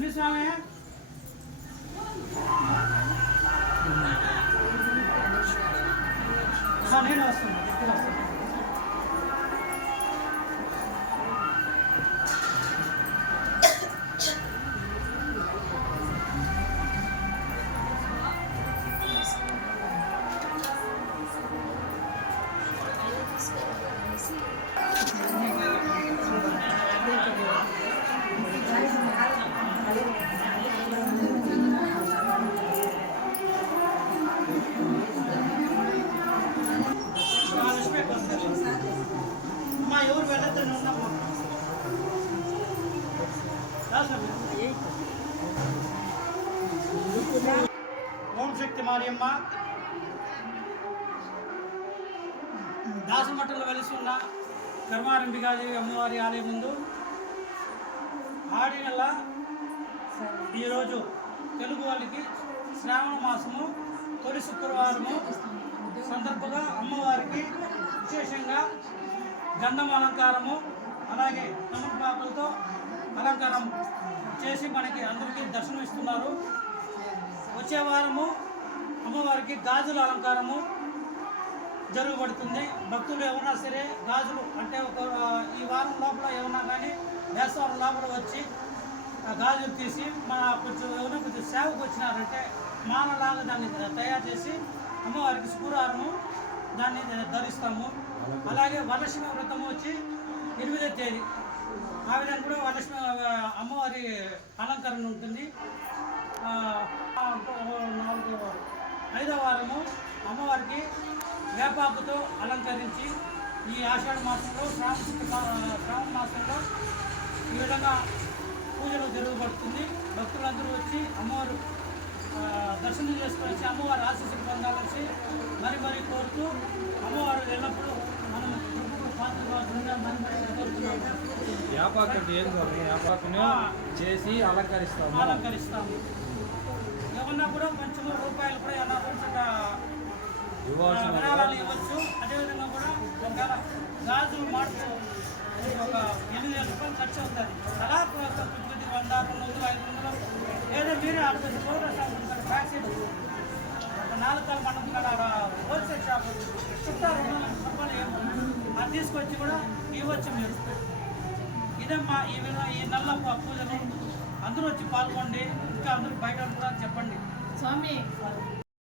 మునిస్వామి నేను వస్తున్నాను. అమ్మా ఎవరు వెళ్ళొద్దని ఉన్నప్పుడు ఓం శక్తి మారియమ్మ దాసమట్టలో వెలిసి ఉన్న కర్మారంభికాదేవి అమ్మవారి ఆలయం ముందు ఆడి నెల ఈరోజు తెలుగు వాళ్ళకి శ్రావణ మాసము తొలి శుక్రవారము సందర్భంగా అమ్మవారికి విశేషంగా గంధం అలంకారము అలాగే తమలపాకులతో అలంకారం చేసి మనకి అందరికీ దర్శనం ఇస్తున్నారు. వచ్చే వారము అమ్మవారికి గాజుల అలంకారము జరగబడుతుంది. భక్తులు ఎవరైనా సరే గాజులు అంటే ఈ వారం లోపల ఏమన్నా కానీ వేసవారం లోపల వచ్చి గాజులు తీసి మన ఎవరైనా కొంచెం సేవకు వచ్చినారంటే మానలాగా దాన్ని తయారు చేసి అమ్మవారికి శుక్రవారము దాన్ని ధరిస్తాము. అలాగే వరలక్ష్మి వ్రతము వచ్చి 8వ తేదీ ఆ విధంగా కూడా వరలక్ష్మి అమ్మవారి అలంకరణ ఉంటుంది. 5వ వారము అమ్మవారికి వేపాకుతో అలంకరించి ఈ ఆషాఢ మాసంలో శ్రావణ మాసంలో ఈ విధంగా పూజలు జరగబడుతుంది. భక్తులందరూ వచ్చి అమ్మవారు దర్శనం చేసుకొని వచ్చి అమ్మవారి ఆశీస్సులు పొందాలని మరి కోరుతూ అమ్మవారు ఎల్లప్పుడూ మనం వ్యాపారం చేసి అలంకరిస్తాము. ఏమన్నా కూడా కొంచెం రూపాయలు కూడా ఏమన్నా కొంచెం విరాళాలు ఇవ్వచ్చు. అదేవిధంగా కూడా ఒకవేళ గాజులు మార్పు ఒక 8,000 రూపాయలు ఖర్చు అవుతుంది. అలా కొద్ది 100, 200, 500 ఏదో మీరే అడుగుతుంది. పౌరస్వామి ఫ్యాక్టరీ ఒక 4 తల మనం హోల్సేల్ షాప్ చుట్టూ 200 రూపాయలు అది తీసుకొచ్చి కూడా ఇవ్వచ్చు మీరు. ఇదమ్మా ఈ నెల పూజలు అందరూ వచ్చి పాల్గొండి. ఇంకా అందరూ బయట కూడా చెప్పండి. స్వామి